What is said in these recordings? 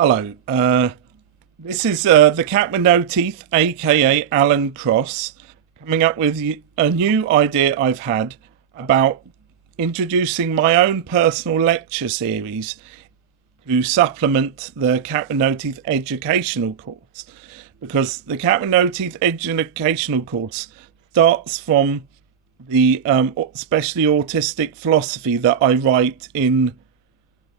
Hello. This is the Cat with No Teeth, aka Alan Cross, coming up with a new idea I've had about introducing my own personal lecture series to supplement the Cat with No Teeth educational course. Because the Cat with No Teeth educational course starts from the especially autistic philosophy that I write in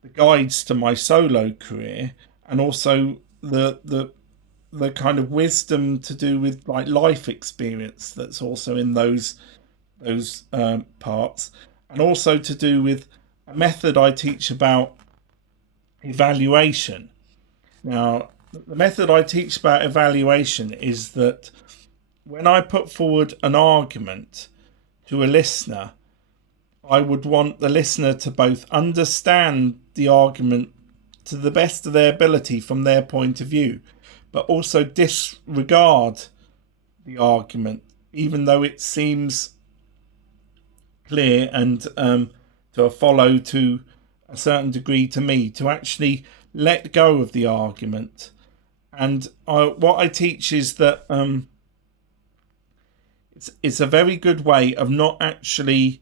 the guides to my solo career, and also the kind of wisdom to do with like life experience that's also in those parts, and also to do with a method I teach about evaluation. Now, the method I teach about evaluation is that when I put forward an argument to a listener, I would want the listener to both understand the argument to the best of their ability from their point of view, but also disregard the argument, even though it seems clear and to follow to a certain degree to me, to actually let go of the argument. And what I teach is that it's a very good way of not actually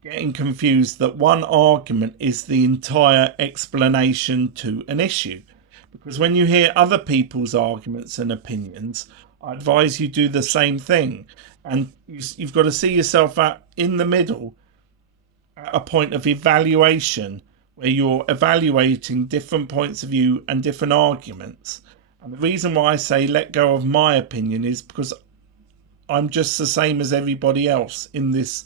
getting confused that one argument is the entire explanation to an issue. Because when you hear other people's arguments and opinions, I advise you do the same thing. And you've got to see yourself in the middle at a point of evaluation where you're evaluating different points of view and different arguments. And the reason why I say let go of my opinion is because I'm just the same as everybody else in this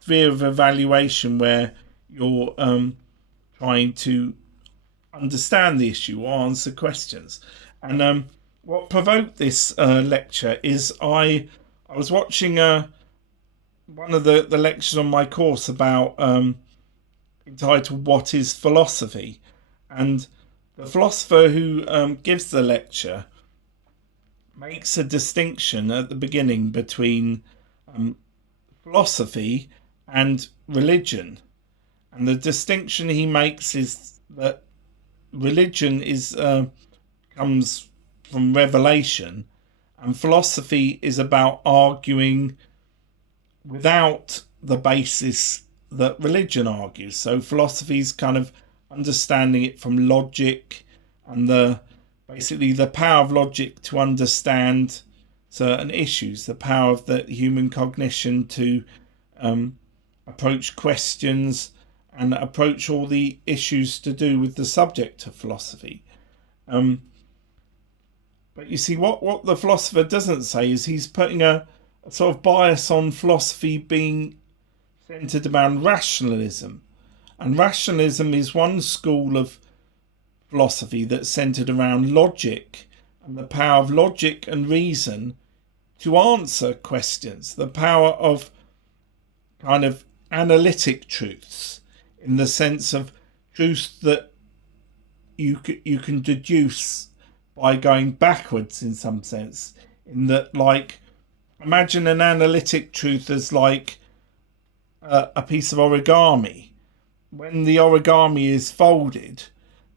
sphere of evaluation where you're trying to understand the issue or answer questions. And what provoked this lecture is I was watching one of the lectures on my course about entitled "What is Philosophy?" and the philosopher who gives the lecture makes a distinction at the beginning between philosophy and religion. And the distinction he makes is that religion is comes from revelation, and philosophy is about arguing without the basis that religion argues. So philosophy is kind of understanding it from logic and basically the power of logic to understand certain issues, the power of the human cognition to approach questions and approach all the issues to do with the subject of philosophy. But you see, what the philosopher doesn't say is he's putting a sort of bias on philosophy being centered around rationalism. And rationalism is one school of philosophy that's centered around logic and the power of logic and reason to answer questions, the power of kind of analytic truths, in the sense of truths that you can deduce by going backwards in some sense. In that, like, imagine an analytic truth as like a piece of origami. When the origami is folded,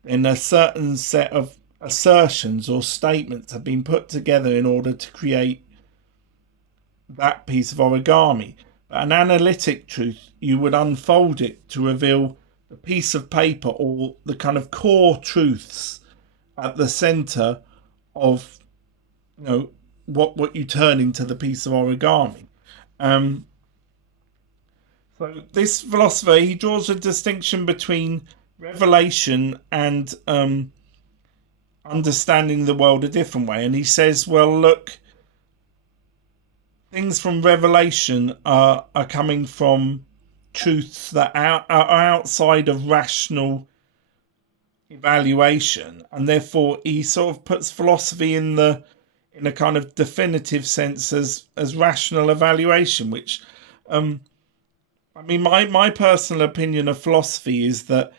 then a certain set of assertions or statements have been put together in order to create that piece of origami. But an analytic truth, you would unfold it to reveal the piece of paper or the kind of core truths at the center of, what you turn into the piece of origami. So this philosopher, he draws a distinction between revelation and understanding the world a different way. And he says, well, look, things from revelation are coming from truths that are outside of rational evaluation, and therefore he sort of puts philosophy in a kind of definitive sense as rational evaluation, which my personal opinion of philosophy is that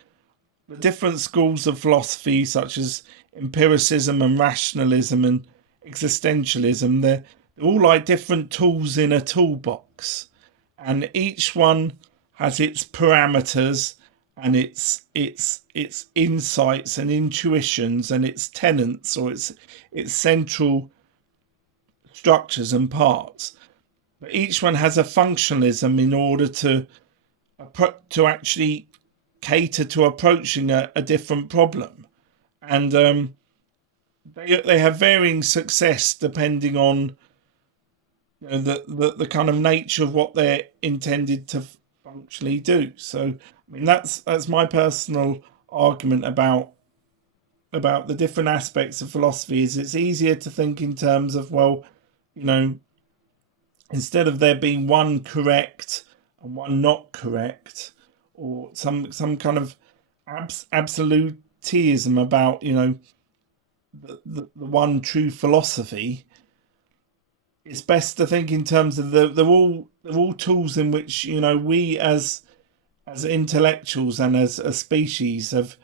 the different schools of philosophy, such as empiricism and rationalism and existentialism, they're all like different tools in a toolbox, and each one has its parameters and its insights and intuitions and its tenets, or its central structures and parts. But each one has a functionalism in order to actually cater to approaching a different problem, and they have varying success depending on, you know, the kind of nature of what they're intended to functionally do. So, I mean, that's my personal argument about the different aspects of philosophy. Is it's easier to think in terms of, well, you know, instead of there being one correct and one not correct, or some kind of absolutism about, you know, the one true philosophy. It's best to think in terms of they're all tools in which, you know, we as intellectuals and as a species have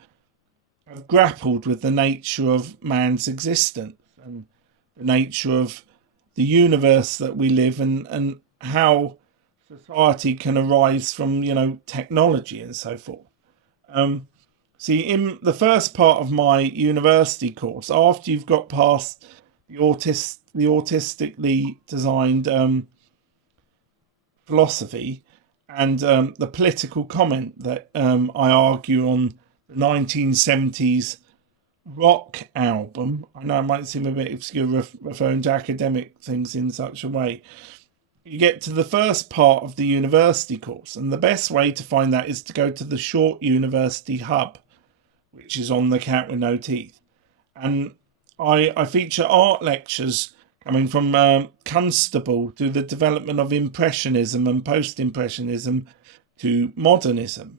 grappled with the nature of man's existence and the nature of the universe that we live in, and how society can arise from, you know, technology and so forth. See, in the first part of my university course, after you've got past the autistically designed philosophy and the political comment that I argue on the 1970s rock album. I know it might seem a bit obscure referring to academic things in such a way. You get to the first part of the university course, and the best way to find that is to go to the short university hub, which is on the Cat with No Teeth. And I feature art lectures coming from Constable through the development of Impressionism and Post-Impressionism to modernism.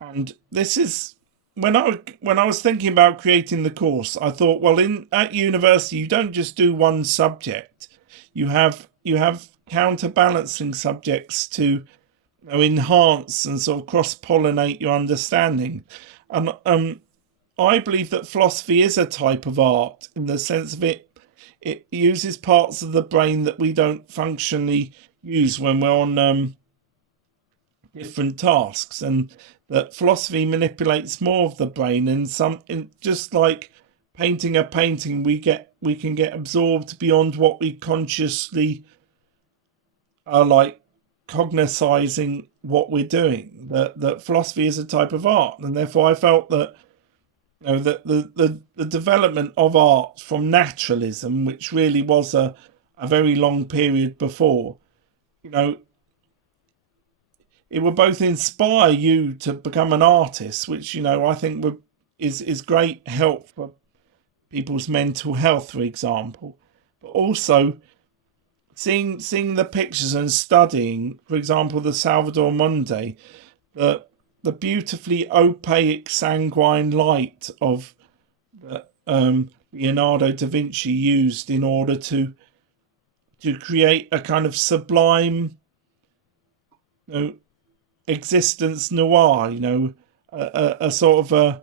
And this is, when I was thinking about creating the course, I thought, well, at university you don't just do one subject. You have counterbalancing subjects to, you know, enhance and sort of cross-pollinate your understanding. And I believe that philosophy is a type of art in the sense of it uses parts of the brain that we don't functionally use when we're on different tasks, and that philosophy manipulates more of the brain, and just like painting a painting, we can get absorbed beyond what we consciously are like cognizing what we're doing. That philosophy is a type of art, and therefore I felt that, you know, that the development of art from naturalism, which really was a very long period before, you know, it would both inspire you to become an artist, which, you know, I think is great help for people's mental health, for example, but also seeing the pictures and studying, for example, the Salvador Mundi, the beautifully opaque, sanguine light of that Leonardo da Vinci used in order to create a kind of sublime, you know, existence noir. You know, a sort of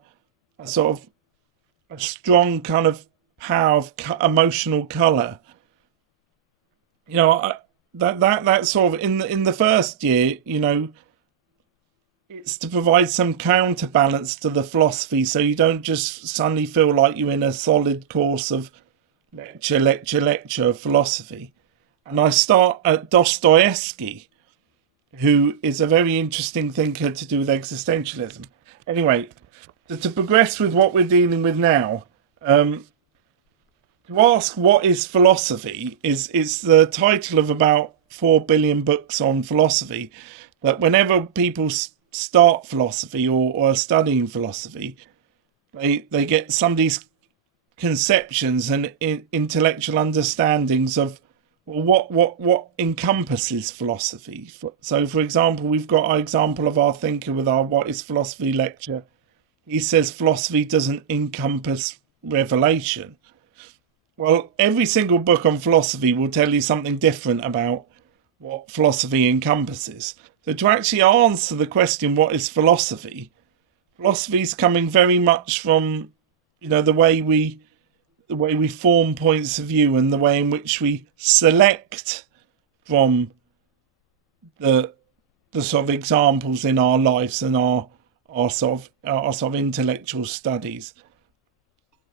a strong kind of power of emotional color. You know, that sort of in the first year, you know, it's to provide some counterbalance to the philosophy, so you don't just suddenly feel like you're in a solid course of lecture of philosophy. And I start at Dostoevsky, who is a very interesting thinker to do with existentialism. Anyway, to progress with what we're dealing with now, to ask what is philosophy is the title of about 4 billion books on philosophy. That whenever people start philosophy or are studying philosophy, they get somebody's conceptions and intellectual understandings of, well, what encompasses philosophy. So, for example, we've got our example of our thinker with our What is Philosophy lecture. He says philosophy doesn't encompass revelation. Well, every single book on philosophy will tell you something different about what philosophy encompasses. So to actually answer the question, what is philosophy? Philosophy is coming very much from, you know, the way we form points of view and the way in which we select from the sort of examples in our lives and our our sort of intellectual studies.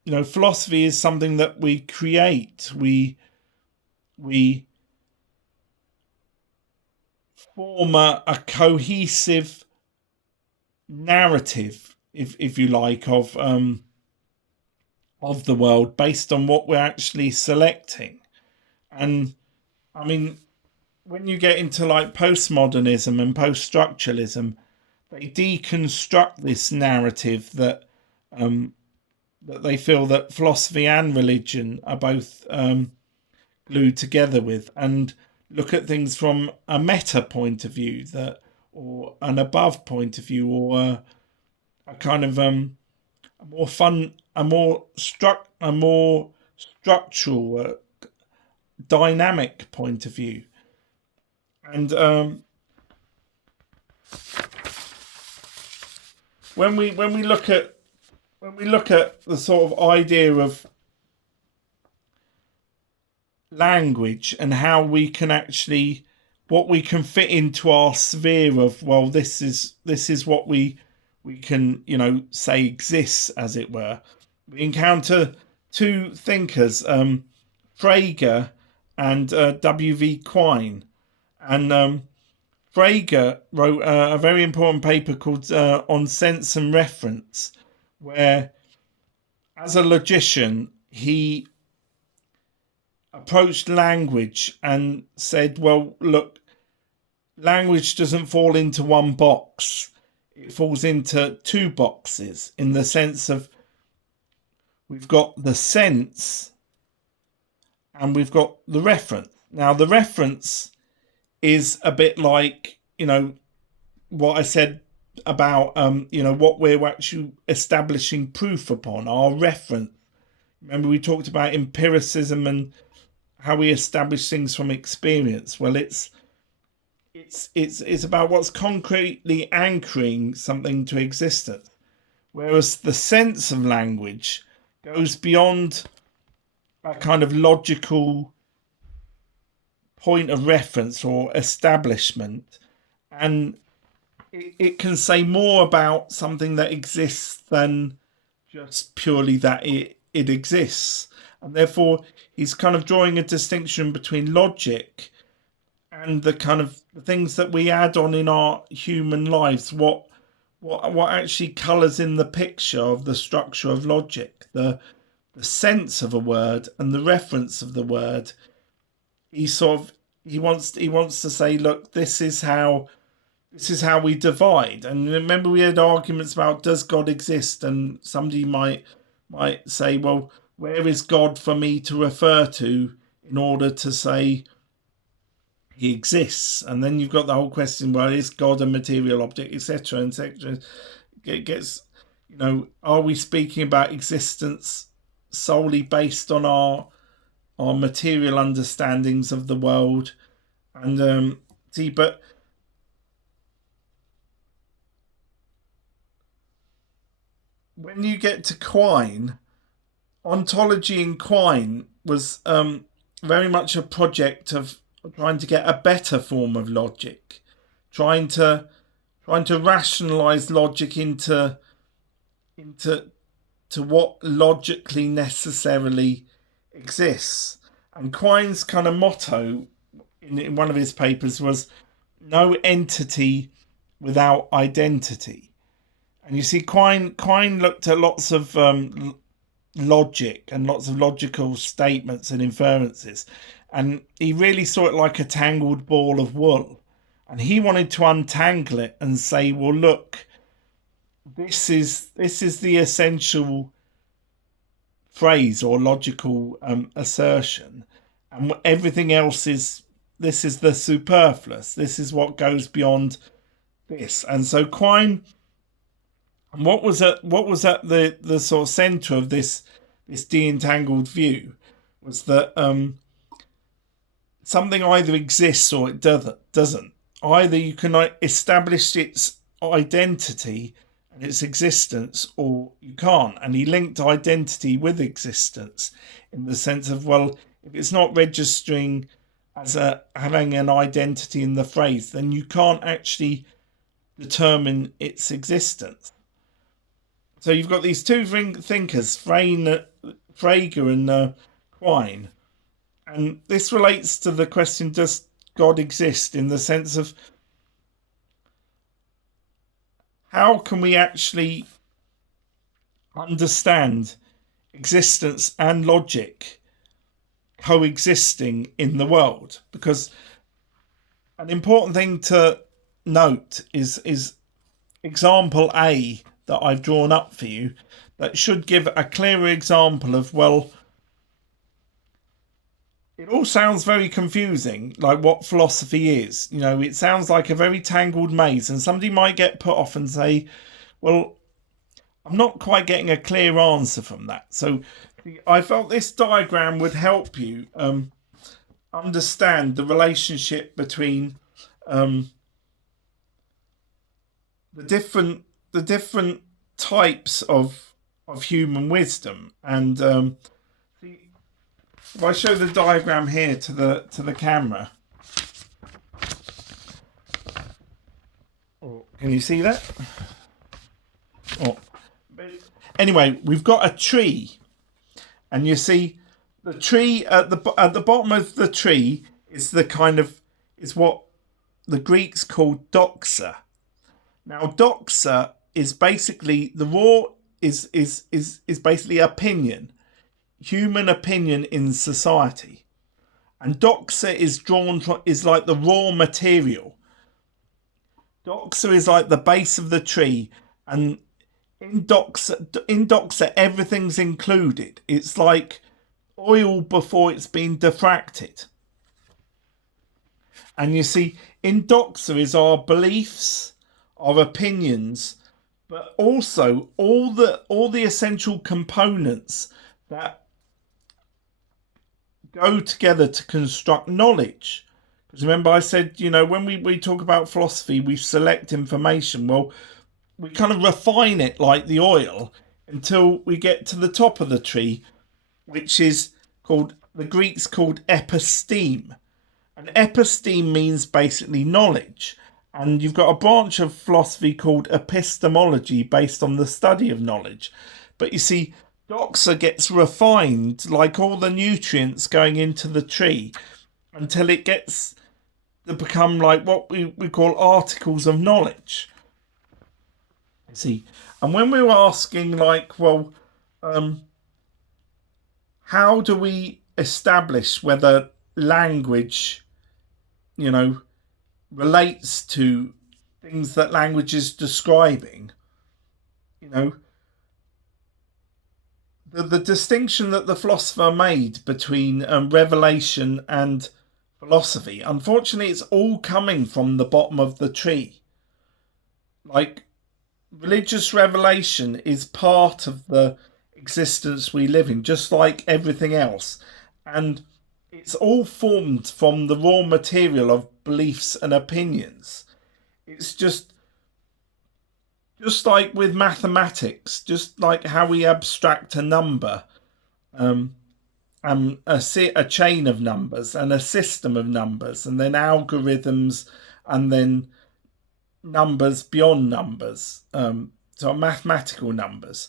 Philosophy is something that we create. We form a cohesive narrative, if you like, of the world based on what we're actually selecting. And I mean, when you get into like postmodernism and post-structuralism, they deconstruct this narrative that they feel that philosophy and religion are both glued together with, and look at things from a meta point of view, or an above point of view, or a kind of a more structural, dynamic point of view. And when we look at the sort of idea of language and how we can actually, what we can fit into our sphere of, well, this is what we can say exists, as it were. We encounter two thinkers, Frege and W.V. Quine. And Frege wrote a very important paper called On Sense and Reference, where, as a logician, he approached language and said, well, look, language doesn't fall into one box. It falls into two boxes, in the sense of we've got the sense and we've got the reference. Now, the reference is a bit like, what I said about, what we're actually establishing proof upon, our reference. Remember, we talked about empiricism and how we establish things from experience. Well, it's about what's concretely anchoring something to existence, whereas the sense of language goes beyond a kind of logical point of reference or establishment, and it can say more about something that exists than just purely that it exists. And therefore he's kind of drawing a distinction between logic and the kind of things that we add on in our human lives, what actually colours in the picture of the structure of logic, the sense of a word and the reference of the word. He wants to say, look, this is how we divide. And remember, we had arguments about, does God exist? And somebody might say, well, where is God for me to refer to in order to say he exists? And then you've got the whole question, well, is God a material object, etc., etc. It gets, are we speaking about existence solely based on our material understandings of the world? And but when you get to Quine, ontology in Quine was very much a project of trying to get a better form of logic, trying to rationalize logic into what logically necessarily exists. And Quine's kind of motto in one of his papers was no entity without identity. And you see, Quine looked at lots of logic and lots of logical statements and inferences, and he really saw it like a tangled ball of wool. And he wanted to untangle it and say, well, look, this is the essential phrase or logical assertion, and everything else is the superfluous. This is what goes beyond this. And so Quine, what was at the sort of centre of this de-entangled view was that something either exists or it doesn't. Either you can establish its identity and its existence, or you can't. And he linked identity with existence in the sense of, well, if it's not registering as having an identity in the phrase, then you can't actually determine its existence. So you've got these two thinkers, Frege and Quine, and this relates to the question: does God exist? In the sense of how can we actually understand existence and logic coexisting in the world? Because an important thing to note is example A that I've drawn up for you that should give a clearer example of, well, it all sounds very confusing, like what philosophy is. You know, it sounds like a very tangled maze, and somebody might get put off and say, well, I'm not quite getting a clear answer from that. So I felt this diagram would help you understand the relationship between the different types of human wisdom. And if I show the diagram here to the camera, can you see that? Oh. Anyway, we've got a tree, and you see the tree at the bottom of the tree is what the Greeks called doxa. Now, doxa is basically is basically opinion, human opinion in society, and doxa is like the raw material. Doxa is like the base of the tree, and in doxa everything's included. It's like oil before it's been diffracted. And you see, in doxa is our beliefs, our opinions, but also all the essential components that go together to construct knowledge. Because remember I said, you know, when we talk about philosophy, we select information. Well, we kind of refine it like the oil until we get to the top of the tree, which is called, the Greeks called episteme. And episteme means basically knowledge. And you've got a branch of philosophy called epistemology, based on the study of knowledge. But you see, doxa gets refined like all the nutrients going into the tree until it gets to become like what we call articles of knowledge. See, and when we were asking, like, well, how do we establish whether language, you know, relates to things that language is describing? You know, the distinction that the philosopher made between revelation and philosophy, unfortunately, it's all coming from the bottom of the tree. Like, religious revelation is part of the existence we live in, just like everything else. And it's all formed from the raw material of beliefs and opinions. It's just like with mathematics, just like how we abstract a number, and a chain of numbers and a system of numbers, and then algorithms, and then numbers beyond numbers, so mathematical numbers.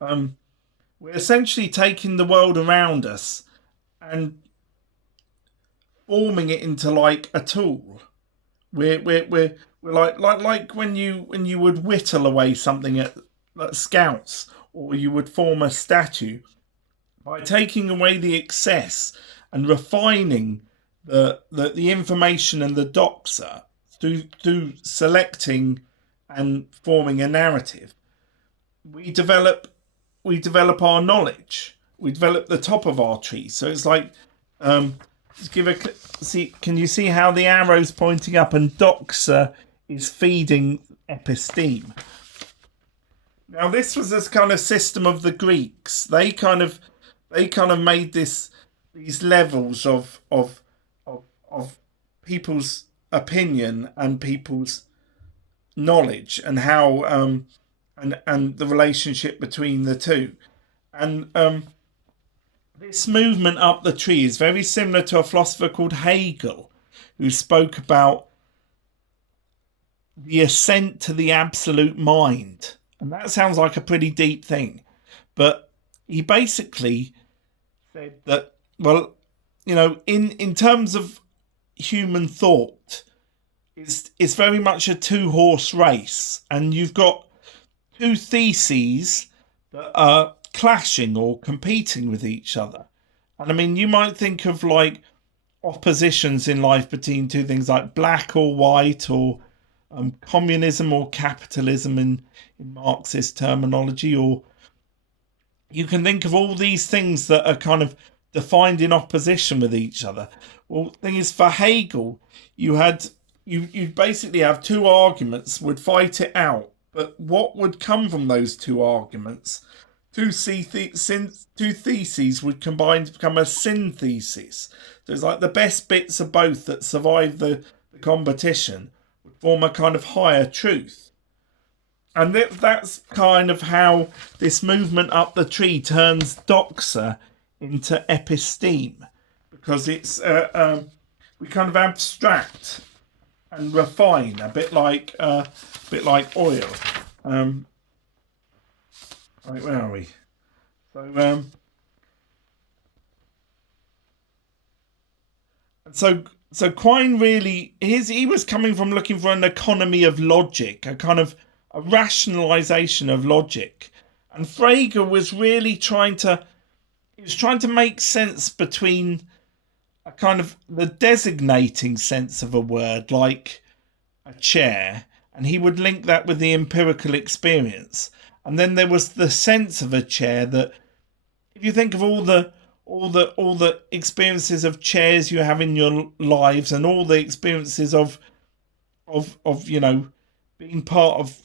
We're essentially taking the world around us and forming it into like a tool. We're like when you would whittle away something at Scouts, or you would form a statue by taking away the excess and refining the information and the doxa through selecting and forming a narrative. We develop our knowledge. We develop the top of our tree. So it's like, can you see how the arrow's pointing up, and doxa is feeding episteme? Now, this was this kind of system of the Greeks. They kind of made these levels of people's opinion and people's knowledge, and how and the relationship between the two. And this movement up the tree is very similar to a philosopher called Hegel, who spoke about the ascent to the absolute mind. And that sounds like a pretty deep thing. But he basically said that, well, in terms of human thought, it's very much a two-horse race, and you've got two theses that are clashing or competing with each other. And I mean, you might think of like oppositions in life between two things like black or white, or communism or capitalism in Marxist terminology, or you can think of all these things that are kind of defined in opposition with each other. Well, the thing is, for Hegel, you basically have two arguments, would fight it out. But what would come from those two arguments? Two theses would combine to become a synthesis. So it's like the best bits of both that survive the competition would form a kind of higher truth. And that's kind of how this movement up the tree turns doxa into episteme, because it's we kind of abstract and refine a bit like oil. Right, where are we? So Quine really he was coming from looking for an economy of logic, a kind of a rationalization of logic, and Frege was really trying to make sense between a kind of the designating sense of a word like a chair, and he would link that with the empirical experience. And then there was the sense of a chair that, if you think of all the experiences of chairs you have in your lives, and all the experiences of being part of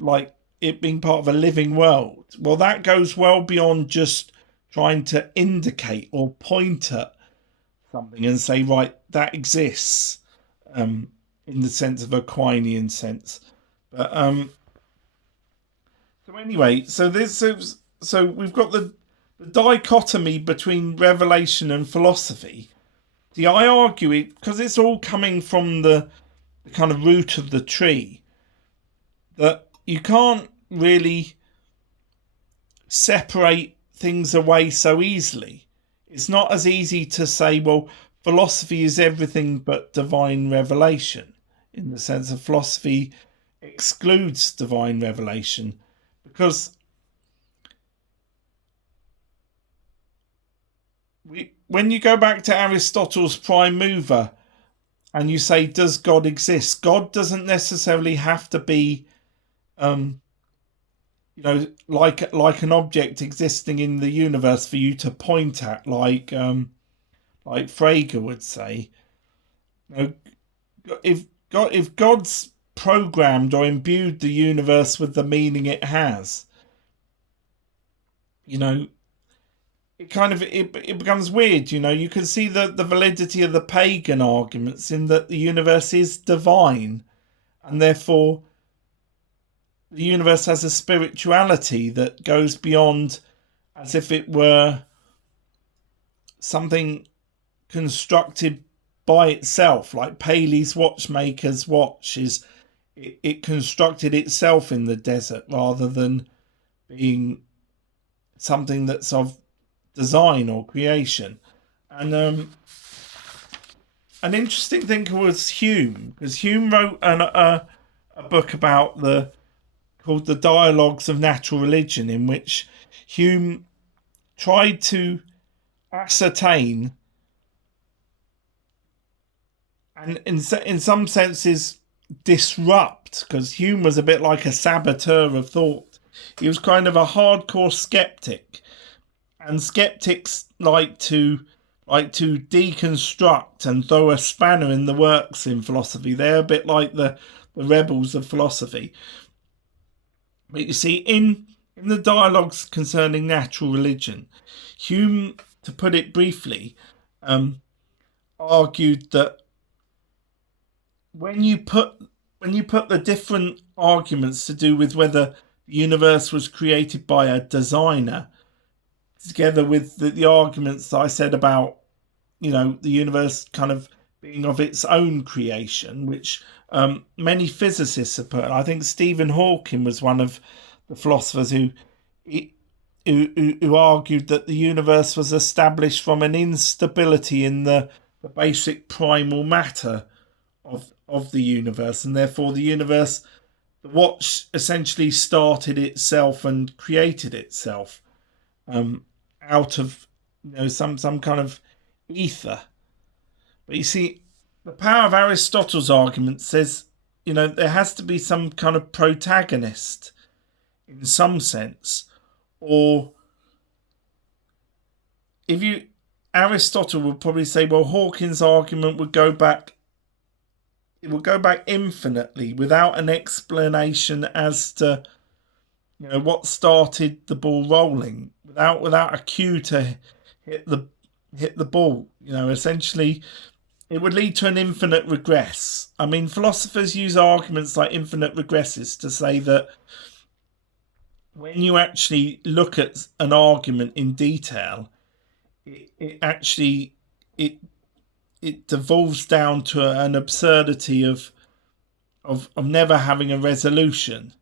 being part of a living world, well, that goes well beyond just trying to indicate or point at something and say, right, that exists, in the sense of a Quinean sense. But so anyway, so we've got the dichotomy between revelation and philosophy. See, I argue it because it's all coming from the kind of root of the tree, that you can't really separate things away so easily. It's not as easy to say, well, philosophy is everything but divine revelation, in the sense of philosophy excludes divine revelation, because when you go back to Aristotle's prime mover and you say, does God exist? God doesn't necessarily have to be like an object existing in the universe for you to point at, like Frege would say. If God's programmed or imbued the universe with the meaning it has, it becomes weird. You can see the validity of the pagan arguments in that the universe is divine, and therefore the universe has a spirituality that goes beyond, as if it were something constructed by itself, like Paley's watchmaker's watch is it constructed itself in the desert rather than being something that's of design or creation. And an interesting thinker was Hume, because Hume wrote a book called The Dialogues of Natural Religion, in which Hume tried to ascertain, and in some senses disrupt, because Hume was a bit like a saboteur of thought. He was kind of a hardcore skeptic, and skeptics like to deconstruct and throw a spanner in the works in philosophy. They're a bit like the rebels of philosophy. But you see, in the dialogues concerning natural religion, Hume, to put it briefly, argued that when you put the different arguments to do with whether the universe was created by a designer, together with the arguments that I said about the universe kind of being of its own creation, which many physicists have put. I think Stephen Hawking was one of the philosophers who argued that the universe was established from an instability in the basic primal matter of the universe, and therefore the universe, what essentially started itself and created itself out of some kind of ether. But you see, the power of Aristotle's argument says there has to be some kind of protagonist in some sense, or Aristotle would probably say, well, Hawking's argument would go back. It would go back infinitely without an explanation as to what started the ball rolling, without a cue to hit the ball. Essentially, it would lead to an infinite regress. I mean, philosophers use arguments like infinite regresses to say that when you actually look at an argument in detail, it actually devolves down to an absurdity of never having a resolution.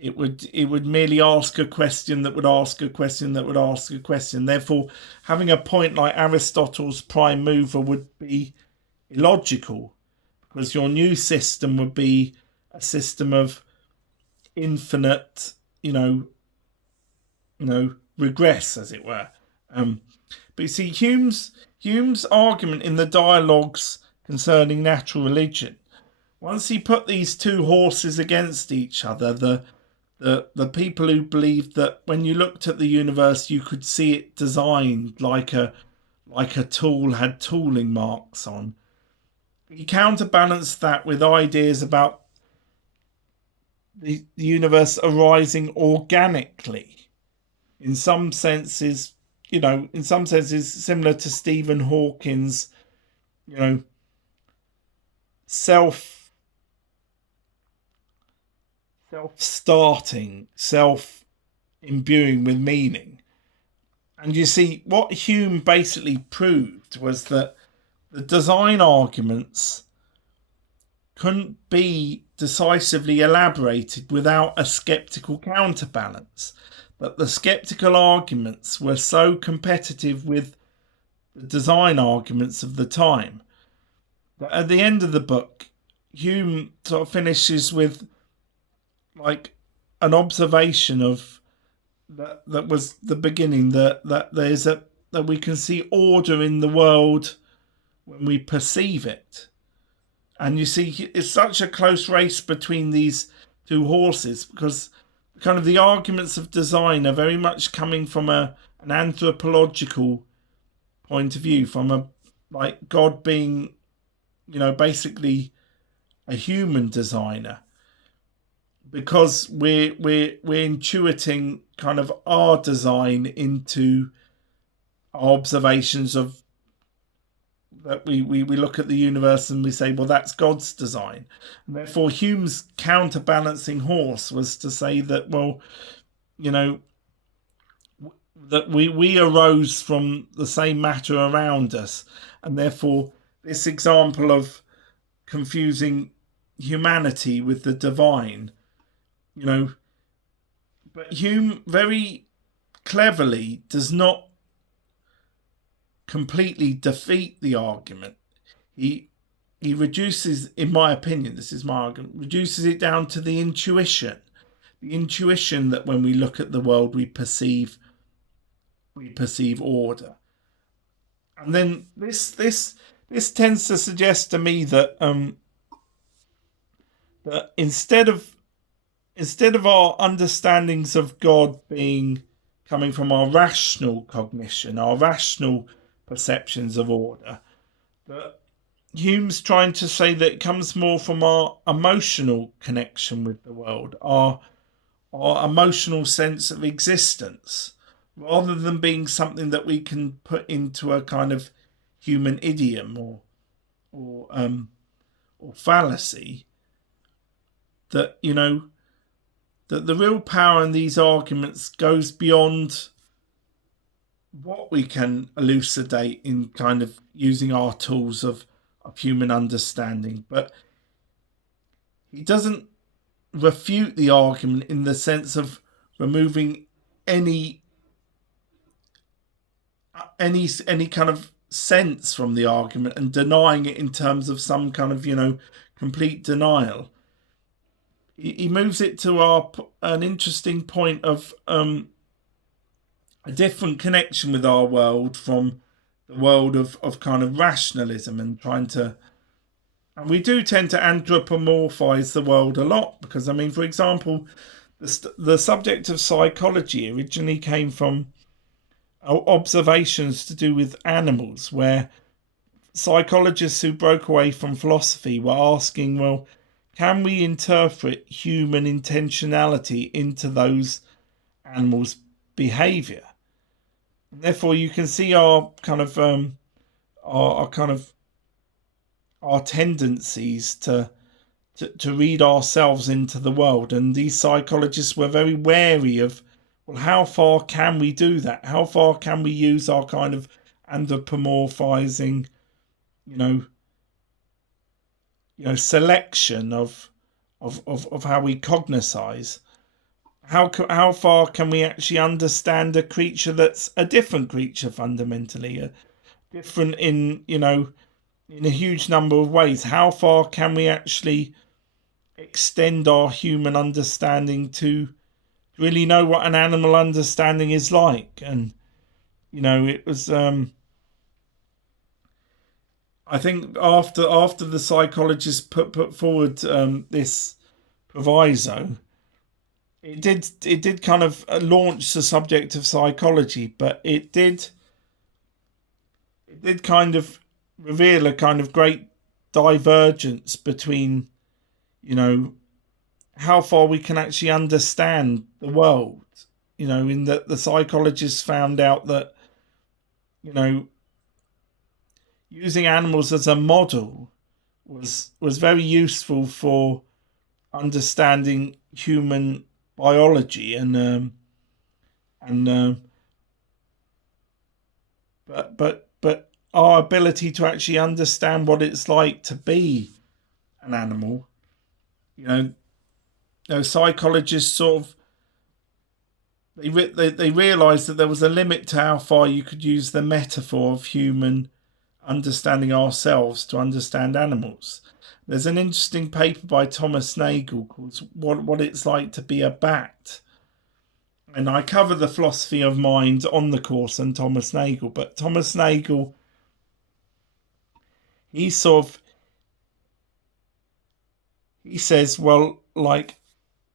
It would merely ask a question that would ask a question that would ask a question. Therefore, having a point like Aristotle's prime mover would be illogical, because your new system would be a system of infinite, regress, as it were. But you see, Hume's argument in the dialogues concerning natural religion, once he put these two horses against each other, the people who believed that when you looked at the universe you could see it designed like a tool had tooling marks on, he counterbalanced that with ideas about the universe arising organically, in some senses similar to Stephen Hawking's, self-starting, self-imbuing with meaning. And you see, what Hume basically proved was that the design arguments couldn't be decisively elaborated without a skeptical counterbalance. But the skeptical arguments were so competitive with the design arguments of the time that at the end of the book, Hume sort of finishes with like an observation of that was the beginning, that there's that we can see order in the world when we perceive it. And you see, it's such a close race between these two horses, because kind of the arguments of design are very much coming from an anthropological point of view, from God being, basically a human designer, because we're intuiting kind of our design into our observations of that we look at the universe and we say, well, that's God's design. And therefore Hume's counterbalancing horse was to say that, well, that we arose from the same matter around us, and therefore this example of confusing humanity with the divine, but Hume very cleverly does not completely defeat the argument. He reduces, in my opinion, this is my argument, reduces it down to the intuition that when we look at the world we perceive order. And then this tends to suggest to me that that instead of our understandings of God being coming from our rational cognition, our rational perceptions of order, that Hume's trying to say that it comes more from our emotional connection with the world, our emotional sense of existence, rather than being something that we can put into a kind of human idiom or fallacy. That that the real power in these arguments goes beyond what we can elucidate in kind of using our tools of human understanding, but he doesn't refute the argument in the sense of removing any kind of sense from the argument and denying it in terms of some kind of complete denial. He moves it to an interesting point of a different connection with our world from the world of kind of rationalism, and trying to, and we do tend to anthropomorphize the world a lot, because I mean, for example, the subject of psychology originally came from observations to do with animals, where psychologists who broke away from philosophy were asking, well, can we interpret human intentionality into those animals' behavior? And therefore, you can see our kind of our tendencies to read ourselves into the world. And these psychologists were very wary of, well, how far can we do that? How far can we use our kind of anthropomorphizing, selection of how we cognitize? How far can we actually understand a creature that's a different creature fundamentally, different in a huge number of ways? How far can we actually extend our human understanding to really know what an animal understanding is like? And it was I think after the psychologists put forward this proviso, it did kind of launch the subject of psychology, but it did kind of reveal a kind of great divergence between how far we can actually understand the world. In that the psychologists found out that using animals as a model was very useful for understanding human biology, but our ability to actually understand what it's like to be an animal, psychologists sort of they realized that there was a limit to how far you could use the metaphor of human understanding ourselves to understand animals. There's an interesting paper by Thomas Nagel called What It's Like to Be a Bat. And I cover the philosophy of mind on the course on Thomas Nagel. But Thomas Nagel, he says, well, like,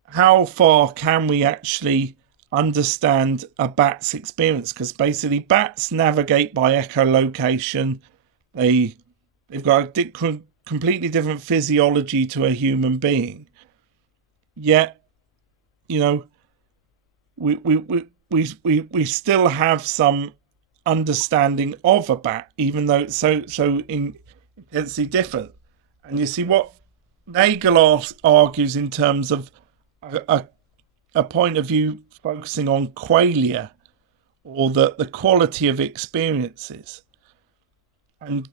how far can we actually understand a bat's experience? Because basically bats navigate by echolocation. They've got a completely different physiology to a human being. Yet, we still have some understanding of a bat, even though it's so intensely different. And you see what Nagel argues in terms of a point of view focusing on qualia, or the quality of experiences. And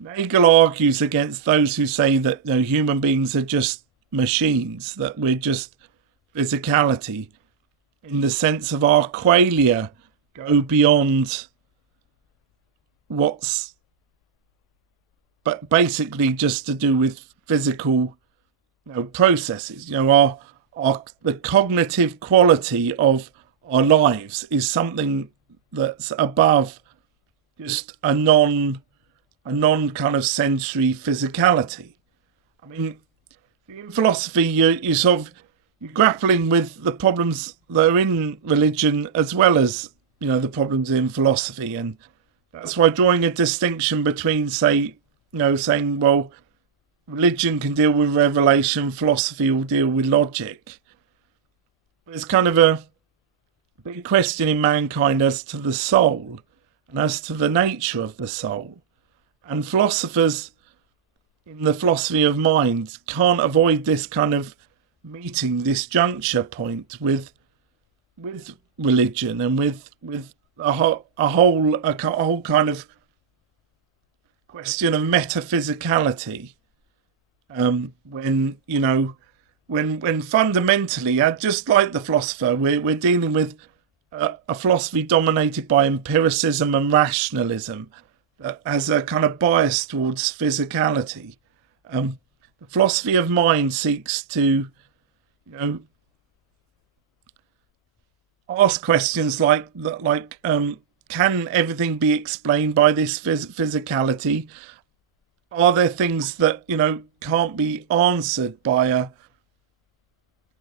Nagel argues against those who say that human beings are just machines, that we're just physicality, in the sense of our qualia go beyond what's but basically just to do with physical processes. The cognitive quality of our lives is something that's above just a non kind of sensory physicality. I mean, in philosophy, you're grappling with the problems that are in religion as well as the problems in philosophy, and that's why drawing a distinction between, saying, well, religion can deal with revelation, philosophy will deal with logic. There's kind of a big question in mankind as to the soul and as to the nature of the soul. And philosophers in the philosophy of mind can't avoid this kind of meeting, this juncture point with religion and with a whole kind of question of metaphysicality When when fundamentally, just like the philosopher, we're dealing with a philosophy dominated by empiricism and rationalism that has a kind of bias towards physicality. The philosophy of mind seeks to, you know, ask questions can everything be explained by this physicality? Are there things that can't be answered by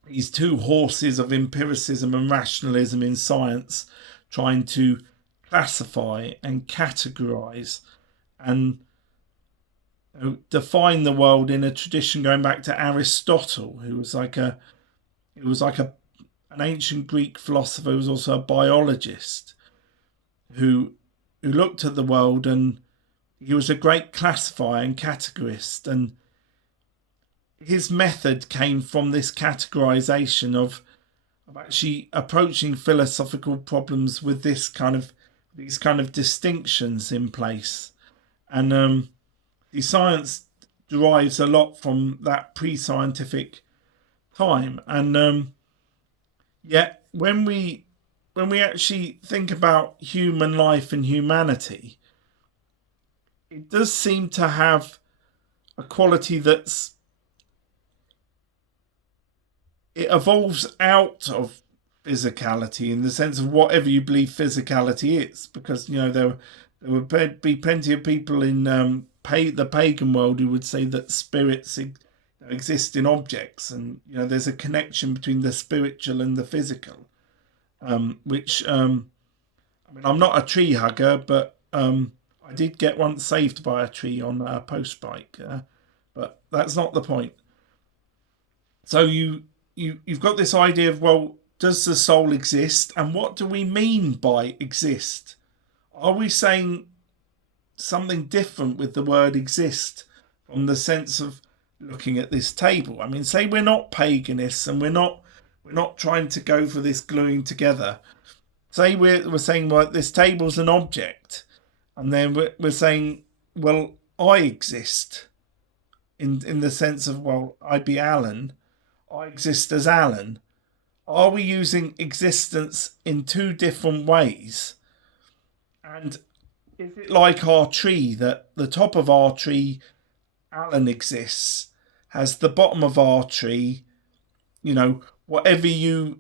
these two horses of empiricism and rationalism in science, trying to classify and categorize and define the world in a tradition going back to Aristotle, who was like a an ancient Greek philosopher who was also a biologist who looked at the world, and he was a great classifier and categorist, and his method came from this categorization of actually approaching philosophical problems with these kind of distinctions in place. And the science derives a lot from that pre-scientific time. And yet when we actually think about human life and humanity, it does seem to have a quality it evolves out of physicality, in the sense of whatever you believe physicality is, because there would be plenty of people in the pagan world who would say that spirits exist in objects, and there's a connection between the spiritual and the physical, which I mean, I'm not a tree hugger, but I did get once saved by a tree on a post bike, but that's not the point. So you've got this idea of, well, does the soul exist, and what do we mean by exist? Are we saying something different with the word exist from the sense of looking at this table? I mean, say we're not paganists and we're not trying to go for this gluing together. Say we're saying, well, this table's an object, and then we're saying, well, I exist in the sense of, well, I'd be Alan. I exist as Alan. Are we using existence in two different ways? And is it like our tree, that the top of our tree, Alan exists, has the bottom of our tree, whatever you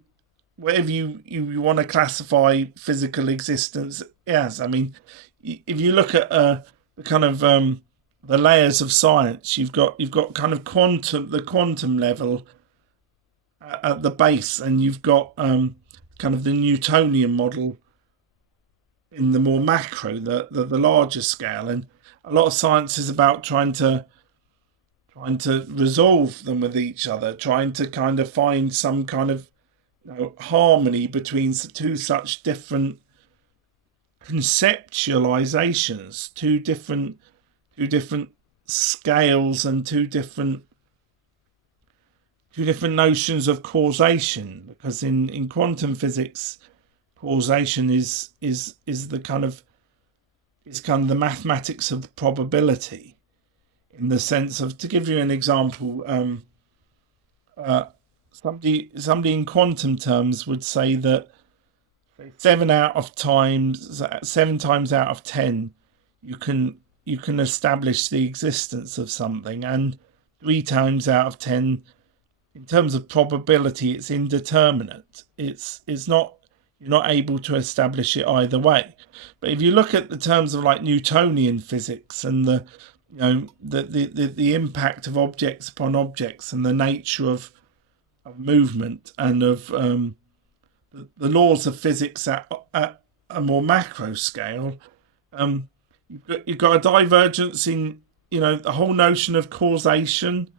want to classify physical existence as? I mean, if you look at the kind of the layers of science, you've got kind of the quantum level at the base, and you've got kind of the Newtonian model in the more macro, the larger scale, and a lot of science is about trying to resolve them with each other, trying to kind of find some kind of harmony between two such different conceptualizations, two different scales, and two different notions of causation, because in quantum physics, causation is the kind of the mathematics of probability, in the sense of, to give you an example, somebody in quantum terms would say that 7 times out of 10 you can establish the existence of something, and 3 times out of 10, in terms of probability, it's indeterminate. It's not, you're not able to establish it either way. But if you look at the terms of like Newtonian physics, and the impact of objects upon objects, and the nature of movement, and of the laws of physics at a more macro scale, you've got a divergence in the whole notion of causation.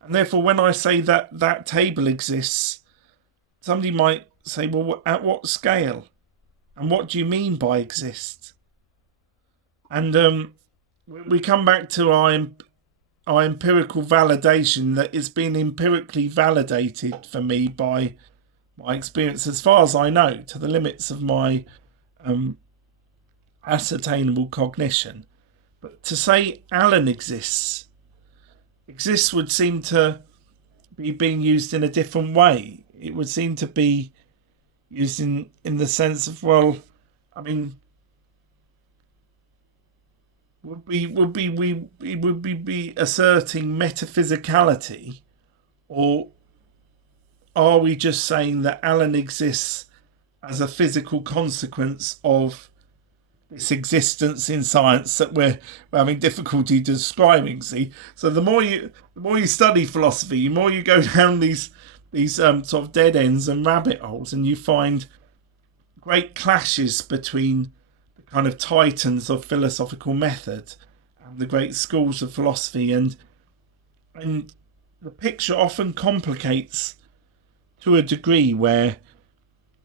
And therefore, when I say that table exists, somebody might say, well, at what scale? And what do you mean by exist? And we come back to our empirical validation, that it's been empirically validated for me by my experience, as far as I know, to the limits of my ascertainable cognition. But to say Alan exists, exists would seem to be being used in a different way. It would seem to be used in the sense of, well, I mean, would we be asserting metaphysicality, or are we just saying that Alan exists as a physical consequence of this existence in science that we're having difficulty describing? See, so the more you study philosophy, the more you go down these sort of dead ends and rabbit holes, and you find great clashes between the kind of titans of philosophical method and the great schools of philosophy, and the picture often complicates to a degree where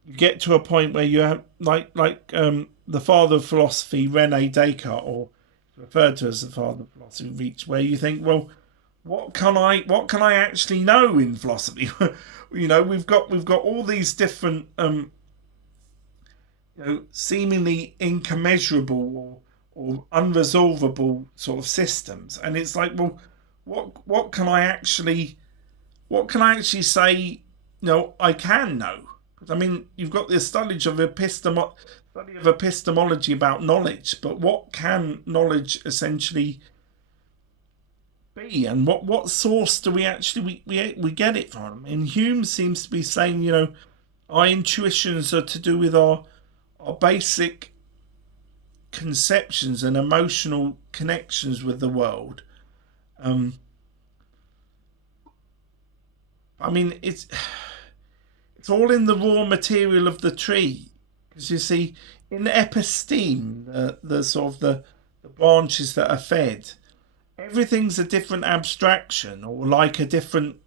you get to a point where you have the father of philosophy, Rene Descartes, or referred to as the father of philosophy, reached, where you think, well, what can I actually know in philosophy? We've got all these different seemingly incommensurable or unresolvable sort of systems, and it's like, well, what can I actually say? I can know. Because I mean, you've got the study of epistemology about knowledge, but what can knowledge essentially be, and what source do we actually we get it from? And Hume seems to be saying, our intuitions are to do with our basic conceptions and emotional connections with the world. I mean, it's all in the raw material of the tree, because you see, in the episteme, the sort of the branches that are fed, everything's a different abstraction, or like a different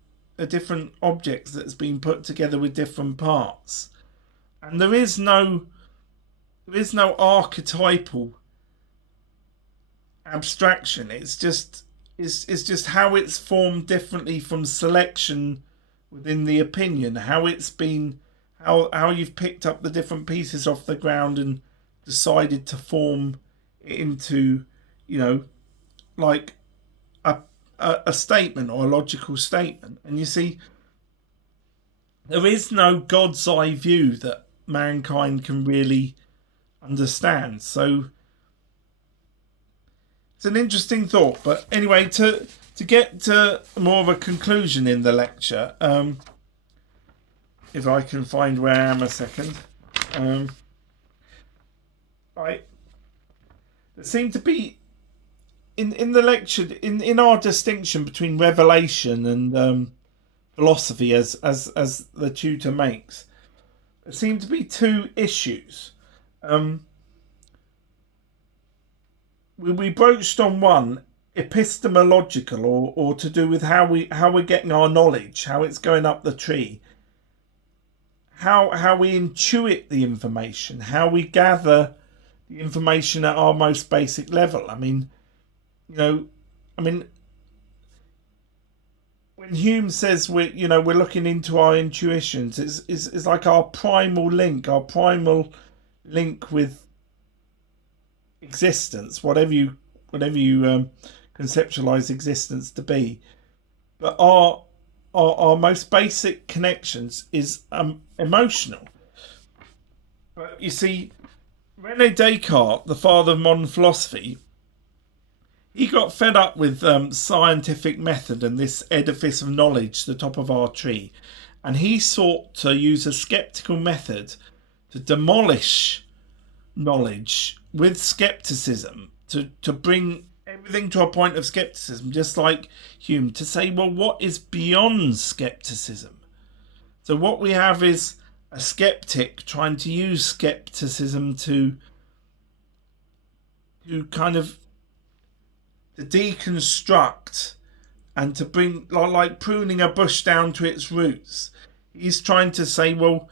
object that's been put together with different parts, and there is no archetypal abstraction. It's just how it's formed differently from selection within the opinion, how it's been, how you've picked up the different pieces off the ground and decided to form it into, like a statement or a logical statement. And you see, there is no God's eye view that mankind can really understand. So it's an interesting thought. But anyway, to get to more of a conclusion in the lecture, if I can find where I am a second. Right. There seemed to be in the lecture, in our distinction between revelation and philosophy, as the tutor makes, there seem to be two issues. We broached on one, epistemological, or to do with how we're getting our knowledge, how it's going up the tree, how we intuit the information, how we gather the information at our most basic level. I mean, when Hume says we're looking into our intuitions, it's like our primal link with existence, whatever you conceptualize existence to be. But our most basic connections is emotional. But you see, Rene Descartes, the father of modern philosophy, he got fed up with scientific method and this edifice of knowledge, the top of our tree, and he sought to use a skeptical method to demolish knowledge with skepticism, to bring everything to a point of skepticism, just like Hume, to say, well, what is beyond skepticism? So what we have is a skeptic trying to use skepticism to kind of to deconstruct and to bring, like pruning a bush down to its roots. He's trying to say, well,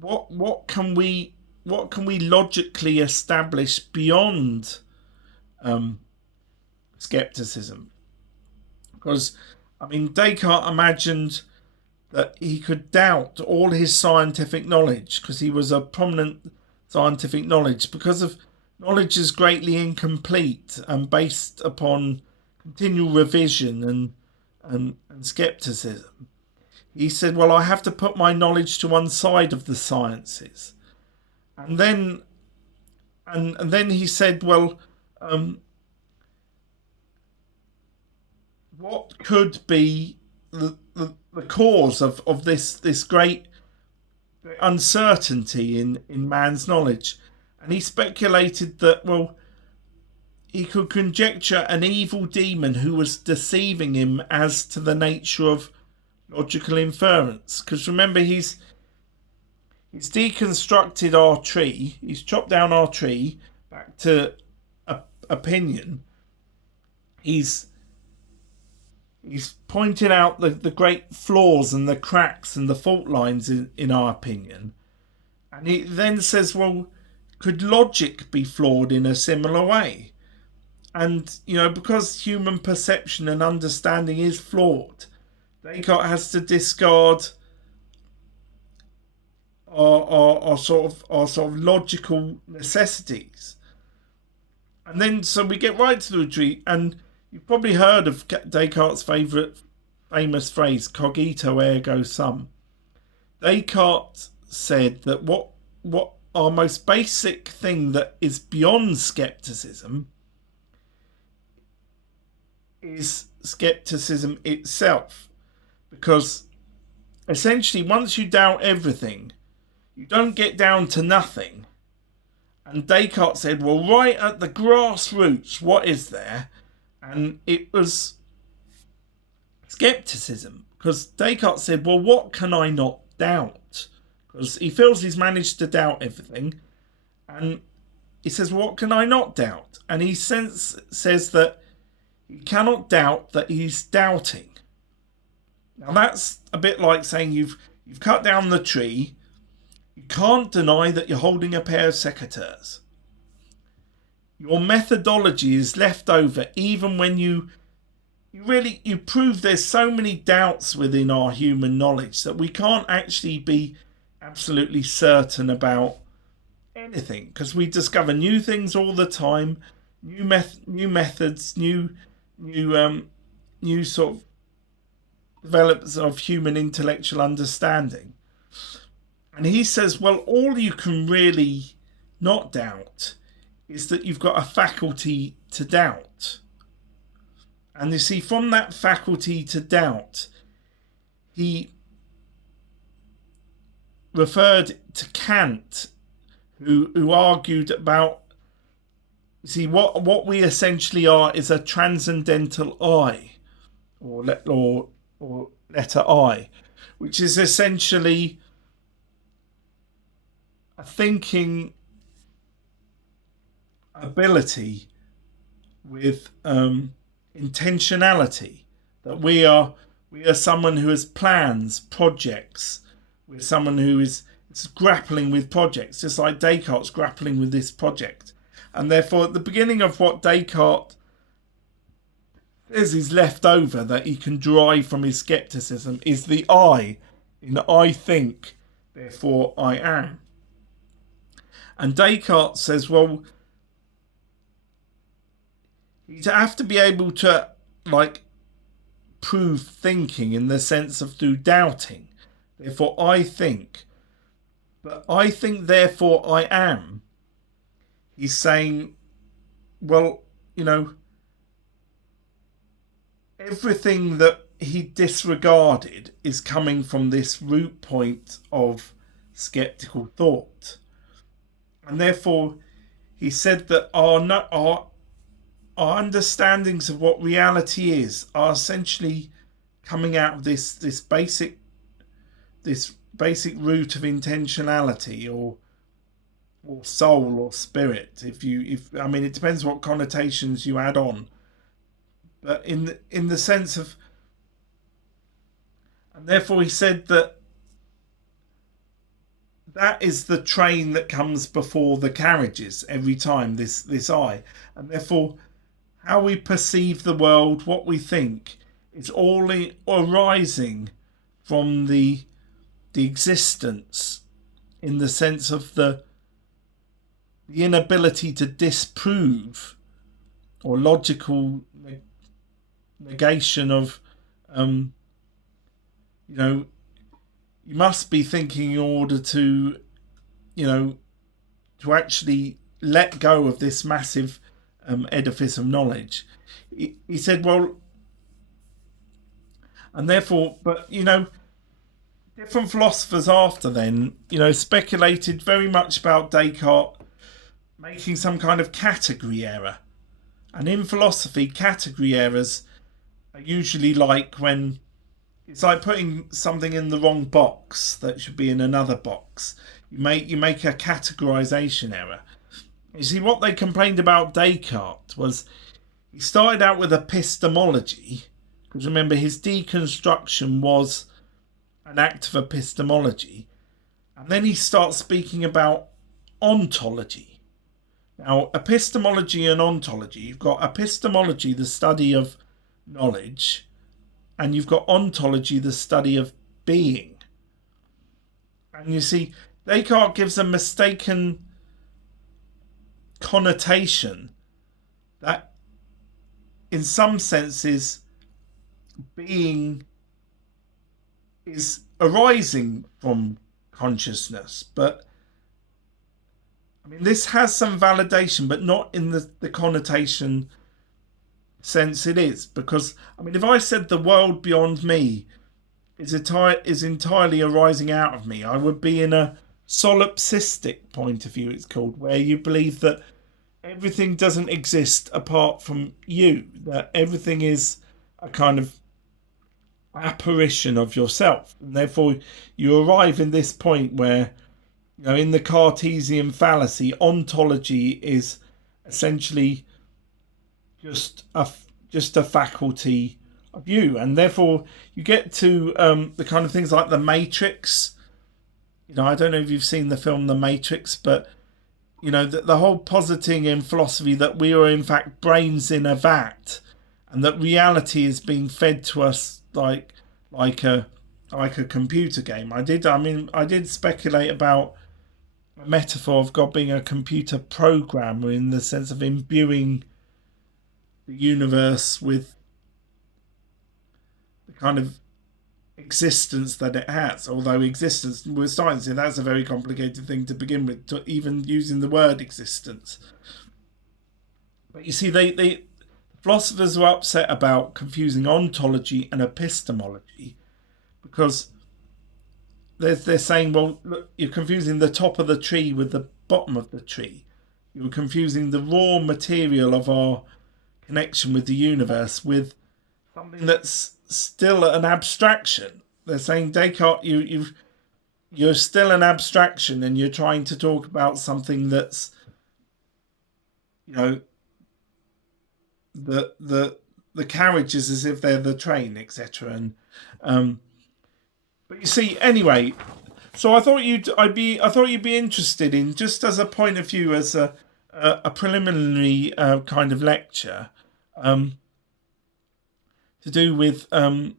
what can we logically establish beyond skepticism? Because I mean, Descartes imagined that he could doubt all his scientific knowledge because he was a prominent scientific knowledge, because of knowledge is greatly incomplete and based upon continual revision and skepticism. He said, well, I have to put my knowledge to one side of the sciences. And then he said, well, what could be the cause of this great uncertainty in man's knowledge? And he speculated that, well, he could conjecture an evil demon who was deceiving him as to the nature of logical inference. Because remember, he's deconstructed our tree. He's chopped down our tree back to opinion. He's pointed out the great flaws and the cracks and the fault lines in our opinion. And he then says, well, could logic be flawed in a similar way? And, because human perception and understanding is flawed, Descartes has to discard our sort of logical necessities. And then, so we get right to the retreat, and you've probably heard of Descartes' famous phrase, cogito ergo sum. Descartes said that what our most basic thing that is beyond skepticism is skepticism itself. Because essentially, once you doubt everything, you don't get down to nothing. And Descartes said, well, right at the grassroots, what is there? And it was skepticism. Because Descartes said, well, what can I not doubt? Because he feels he's managed to doubt everything. And he says, well, what can I not doubt? And he says that he cannot doubt that he's doubting. Now that's a bit like saying you've cut down the tree. You can't deny that you're holding a pair of secateurs. Your methodology is left over even when you prove there's so many doubts within our human knowledge that we can't actually be absolutely certain about anything, because we discover new things all the time, new methods, new sort of developments of human intellectual understanding. And he says, well, all you can really not doubt is that you've got a faculty to doubt. And you see, from that faculty to doubt, he referred to Kant, who argued about, you see, what we essentially are is a transcendental I, or letter I, which is essentially a thinking ability with intentionality. That we are someone who has plans, projects. We're someone who is grappling with projects, just like Descartes grappling with this project. And therefore, at the beginning of what Descartes says is left over that he can derive from his skepticism is the I, in I think, therefore I am. And Descartes says, well, you have to be able to, prove thinking in the sense of through doubting. Therefore, I think. But I think, therefore, I am. He's saying, well, everything that he disregarded is coming from this root point of skeptical thought. And therefore, he said that our understandings of what reality is are essentially coming out of this basic root of intentionality or soul or spirit. It depends what connotations you add on, but in the sense of, and therefore he said that is the train that comes before the carriages every time, this I, and therefore how we perceive the world, what we think, is all arising from the existence, in the sense of the inability to disprove, or logical negation of, you know, you must be thinking in order to, to actually let go of this massive edifice of knowledge. He said, well, and therefore, but different philosophers after then, speculated very much about Descartes making some kind of category error. And in philosophy, category errors are usually like when it's like putting something in the wrong box that should be in another box. You make a categorization error. You see, what they complained about Descartes was he started out with epistemology, because remember his deconstruction was an act of epistemology, and then he starts speaking about ontology. Now, epistemology and ontology, you've got epistemology, the study of knowledge, and you've got ontology, the study of being. And you see, Descartes gives a mistaken connotation that in some senses being is arising from consciousness, but I mean this has some validation, but not in the connotation sense it is, because I mean if I said the world beyond me is entirely arising out of me, I would be in a solipsistic point of view, it's called, where you believe that everything doesn't exist apart from you, that everything is a kind of apparition of yourself, and therefore you arrive in this point where, in the Cartesian fallacy, ontology is essentially just a faculty of you, and therefore you get to the kind of things like the Matrix. I don't know if you've seen the film The Matrix, but the whole positing in philosophy that we are in fact brains in a vat, and that reality is being fed to us like a computer game. I did speculate about a metaphor of God being a computer programmer, in the sense of imbuing the universe with the kind of existence that it has. Although existence, we're starting to see that's a very complicated thing to begin with, to even using the word existence. But you see, they philosophers were upset about confusing ontology and epistemology, because they're saying, well, look, you're confusing the top of the tree with the bottom of the tree. You're confusing the raw material of our connection with the universe with something that's still an abstraction. They're saying, Descartes, you're still an abstraction, and you're trying to talk about something that's, the carriages as if they're the train, etc. And but you see, anyway, so I thought you'd be interested in, just as a point of view, as a preliminary kind of lecture, to do with well,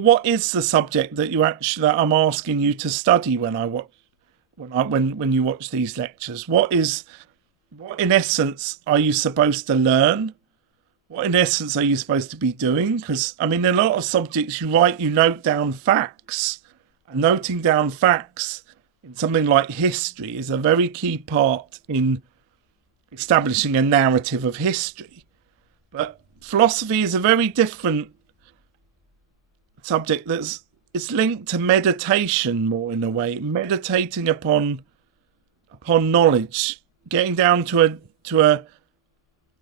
what is the subject that I'm asking you to study when you watch these lectures? What in essence are you supposed to learn? What in essence are you supposed to be doing? Because I mean, in a lot of subjects you note down facts, and noting down facts in something like history is a very key part in establishing a narrative of history. But philosophy is a very different subject. It's linked to meditation more, in a way, meditating upon knowledge, getting down to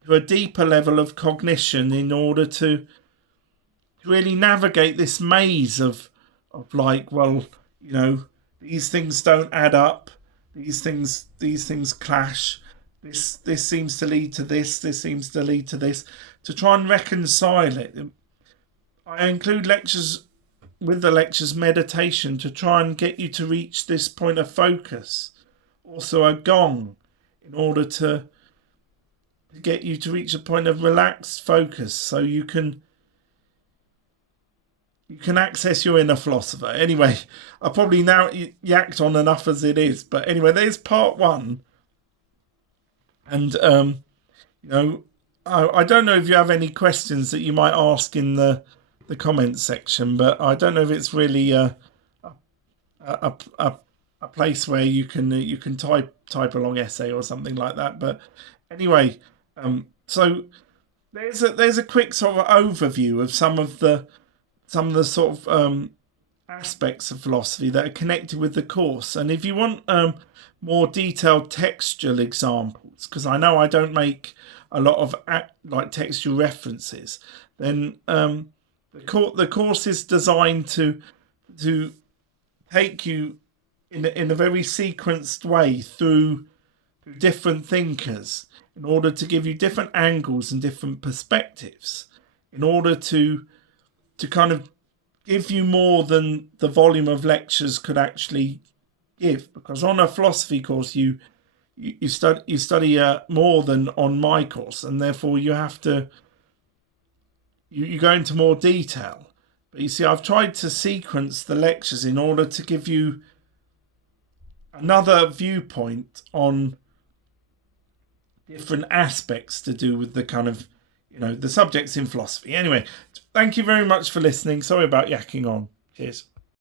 a deeper level of cognition in order to really navigate this maze of like, well, these things don't add up, these things clash, this seems to lead to this seems to lead to this, to try and reconcile it. I include with the lectures meditation to try and get you to reach this point of focus, also a gong, in order to get you to reach a point of relaxed focus, so you can access your inner philosopher. Anyway, I probably now yacked on enough as it is, but anyway, there's part one, and I don't know if you have any questions that you might ask in the comments section, but I don't know if it's really a, a, a place where you can type a long essay or something like that. But anyway, so there's a quick sort of overview of some of the sort of aspects of philosophy that are connected with the course. And if you want more detailed textual examples, because I know I don't make a lot of like textual references, then the course is designed to take you in a very sequenced way through different thinkers in order to give you different angles and different perspectives in order to kind of give you more than the volume of lectures could actually give, because on a philosophy course you study more than on my course, and therefore you have to you go into more detail. But you see, I've tried to sequence the lectures in order to give you another viewpoint on different aspects to do with the kind of the subjects in philosophy. Anyway, thank you very much for listening. Sorry about yakking on. Cheers.